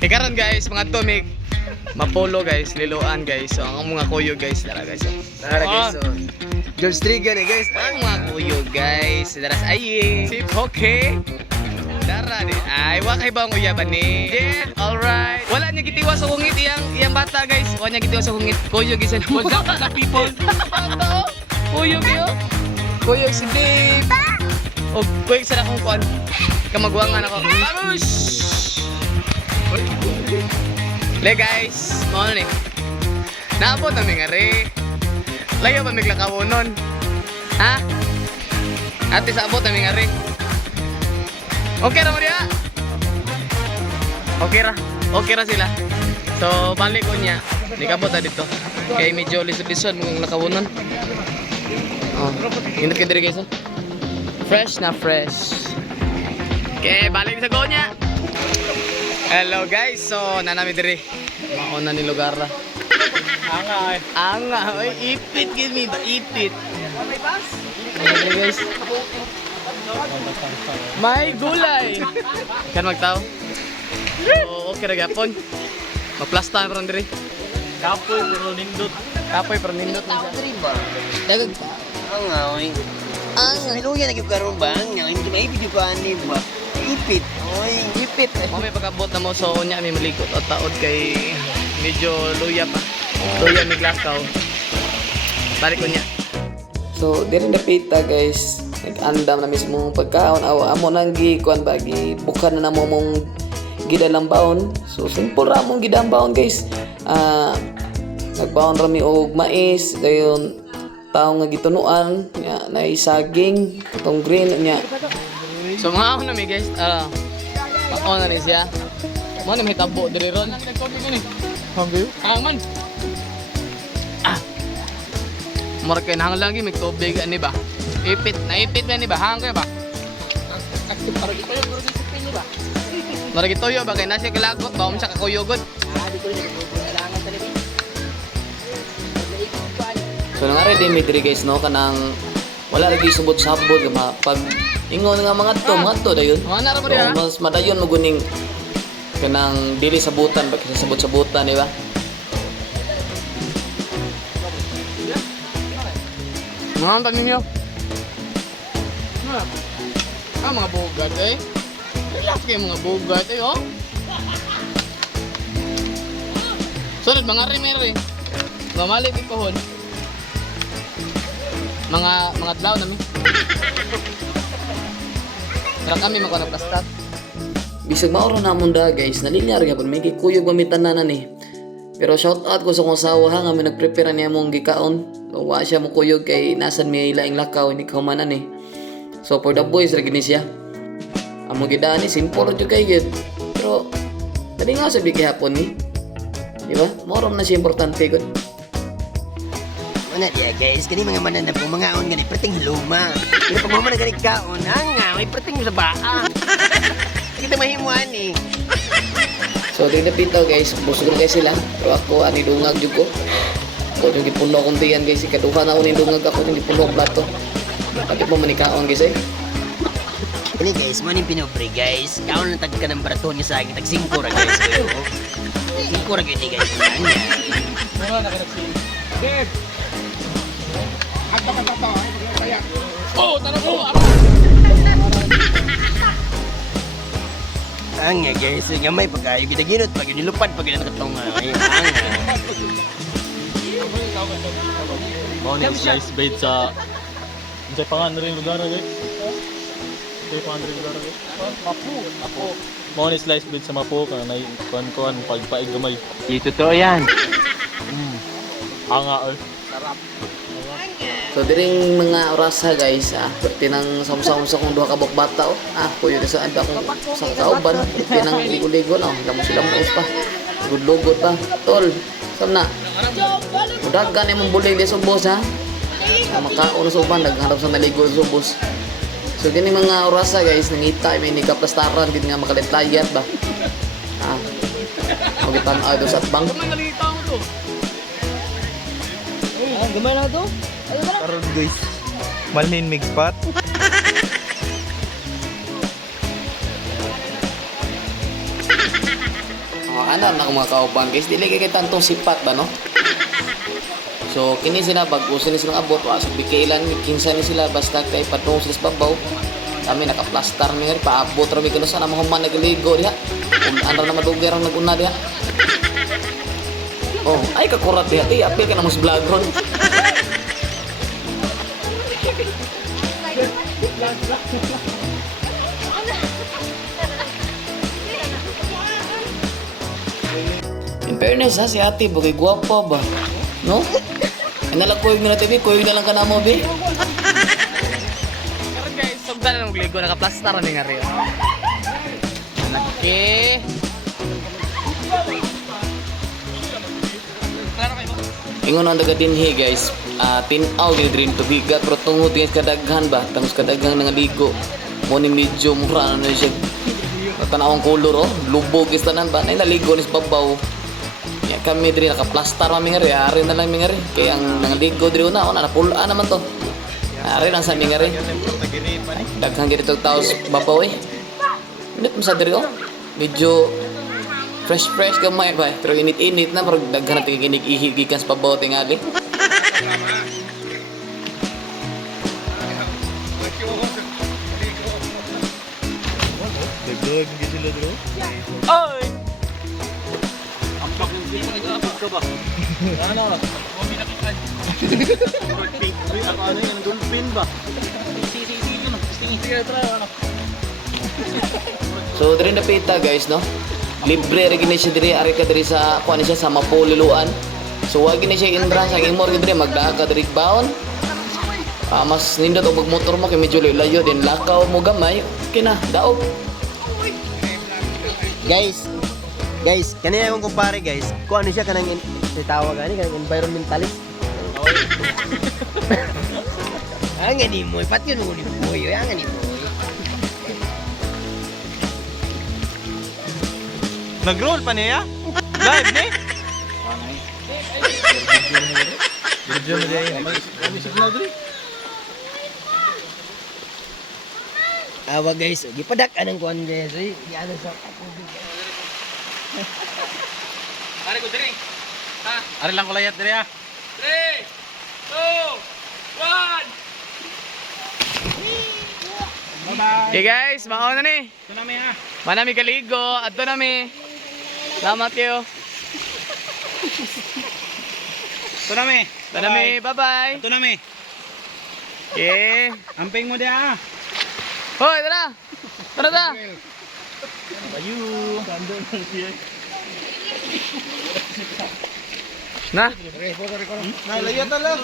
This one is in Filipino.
Karon guys, mga tumig mapolo guys, liloan guys. So ang mga kuyo guys, dara guys. Tara guys, so George Trigan eh guys. Ang mga kuyo guys, dara sa ayi. Si okay. Dara di. Ay, wa kay ba ang uyaban ni? Yeah, alright. Wala niya gitiwa sa hungit iyang bata guys. Wala niya gitiwa sa hungit. Kuyo gisan. What's up na people? Kuyo giyo. Kuyo si Dave. O kuyo sa akong kon. Kamagwangan ako. Arush! Le guys, mo ni. Naabot na nga re. Layo ba miglakaw nun? Ha? Ate sa abot na nga re. Okay ra mo diha? Okay ra sila. So balik ko niya. Nikabot na dito. Kaya medyo lisod-lisod mong nakawunon. Oh, init ka diri guys. Oh. Fresh na fresh. Okay, balik sa go niya. Hello guys, so nanami diri. Mauna ni lugar ra. Anga, oy ipit gid mi ba ipit. May bus. Hello guys. May gulay. Kan magtaw. So, okay ra gyapon. Magplasta pa ron diri. Kapoy pero nindot. Kapoy pero nindot na ba? Dagag ang oy. Ang luya na gyud karon ba? Ang hindi maibig pa ani ba? Ipit. Oy, ipit. Mo may pagabot na mo so unya mi malikot at taod kay medyo luya pa. Luya mi glakaw. Balik ko niya. So, diri na pita guys. Nag-andam na mismo pagkaon aw amo nang gikuan bagi bukan na namo mong gidalang baon. So simple ra mong gidang baon guys. Nagbaon ra mi og mais dayon tao nga gitunuan nya na saging katong green nya. So mga ako na mi guys. Mao na ni siya. Mo na may tabo diri ron. Hangyo? Man. Mura kay nang lagi may tubig ani ba? Ipit ba ni ba? Hang kay ba? Aktif para gito yo guro disiplin ni ba? Mura gito yo ba kay nasi kalagot ba sa kakuyogod. So nang ready mi diri guys no kanang wala lagi subot-sabot pag ingon nga mga to dayon. So, mas madayon mo guning kanang dili sabutan ba kasi sabot-sabutan di ba? Mga tanim niyo. Mga bugat eh. Relax kayo mga bugat eh oh. Sunod mga rimeri. Mamalik ikohon. Mga tlaw namin. Kaya kami magkanaplastat. Bisag mauro na munda guys, nalinyar gyapon may kikuyog mamitanan ni. Pero shout out ko sa kong asawa ha nga may nagprepare niya mong gikaon. Wa siya mo kuyog kay nasan may laing lakaw hindi ka humanan eh. So for the boys ra gini siya. Amo gidani simple jud kay gid. Pero dali nga sabi kay hapon ni. Di ba? Moram na siya importante gud. Mana dia guys, kani mga mananap po mga on gani perting luma. Pero pag mo man gani kaon, may perting sa baa. Kita mahimuan ni. So di na pitaw guys, busog na guys sila. Pero ako ani dungag jud ko. Ako yung gipuno akong tiyan guys, ikaduha na ako ni dungag ako yung gipuno akong plato. Pati po manikaon guys eh. Ini guys, mo ni pinobre guys. Kaon na tag ka ng baraton niya sa akin, tag 5 ra guys. 5 ra gyud guys. Ano na kinagsi? Dave. Ato. Oh, tanong ko. Anga guys, gamay pagkayo kita ginot pag nilupad pag nakatong ay anga. Morning slice bait sa pangan rin lugar guys. Pangan rin lugar guys. Mapo. Morning slice bait sa Mapo ka na kuan pagpaig gamay. Ito to yan. Anga Sarap. So diring mga orasa guys, tinang samsam sa kong duha ka bata oh. Kuyo sa anda kong sa kauban, tinang ligo-ligo na, lamo sila mo pa. Gudlugod pa. Tol, sam na. Mudagan ni mong bulig di subos ha. Makaon sa uban naghanap sa naligo sa subos. So gini mga orasa guys, nangita may ni kaplastaran gid nga makalit-layat ba. Magitan ado sa atbang. Gamay na to. Karon guys, malin migpat. Ano na mga kauban guys, dili kay tantong sipat ba no? So kini sila bag-uso ni silang abot wa sa bikailan kinsa ni sila basta kay patungo sila sa babaw. Kami nakaplastar mi ngari paabot ra mi kuno sa mga human nagligo diha. Kung ano na madugay ang naguna diha. Oh, ay kakurat diha. Ti apil ka na mas vlogron. In fairness ha, si ate, bukay guwapa ba? No? Inalagkoy na TV, koy na lang ka na mo, be. Karon guys, sugdan na magligo nakaplastar na nga rin. Okay. Ingon ang daga dinhi guys, tinaw gini drin tubigat pero tungod guys kadaghan ba, tangos kadaghan nga ligo. Mo ni medyo mura na siya. Tanawang color oh, lubog is tanan ba, nay naligo ni sa babaw. Ya kami diri nakaplastar mami ngari, ari na lang mi ngari. Kaya ang nangaligo diri una napulaan naman to. Ari lang sa mi ngari. Daghang gid tog taos babaw eh. Hindi sa diri oh. Medyo fresh gamay ba, pero init-init na, pero daghan natin kinig-ihigikan sa pabaw tingali. Dagdag hindi sila bro. Oy! Ano? Ano yan? Dolphin ba? So diri na pita guys no. Libre ra gini siya diri ari ka diri sa kuan siya sa Mapululuan. So wa gini siya indra sa imor diri magdaa ka diri baon. Mas nindot og motor mo kay medyo layo din lakaw mo gamay. Okay na, daog. Guys, kanina akong kumpare guys, kung ano siya kanang tawag ani kanang environmentalist. Ang ani mo, pati yun ni boy, ang ani mo. Nag-roll pa niya? Live ni? Video mo dyan. Awa guys, gipadak anang kuan guys. Di ano sa Ari ko diri. Ha? Ari lang kulayat diri ah. 3 2 1. Okay guys, mauna ni. Ito namin ah. Manami kaligo, adto nami. Salamat kayo. Ito namin. Adto nami, bye-bye. Ito namin. Okay. Amping mo dia ah. Hoy, tara. Tara. Bayu. Na. layat na lang.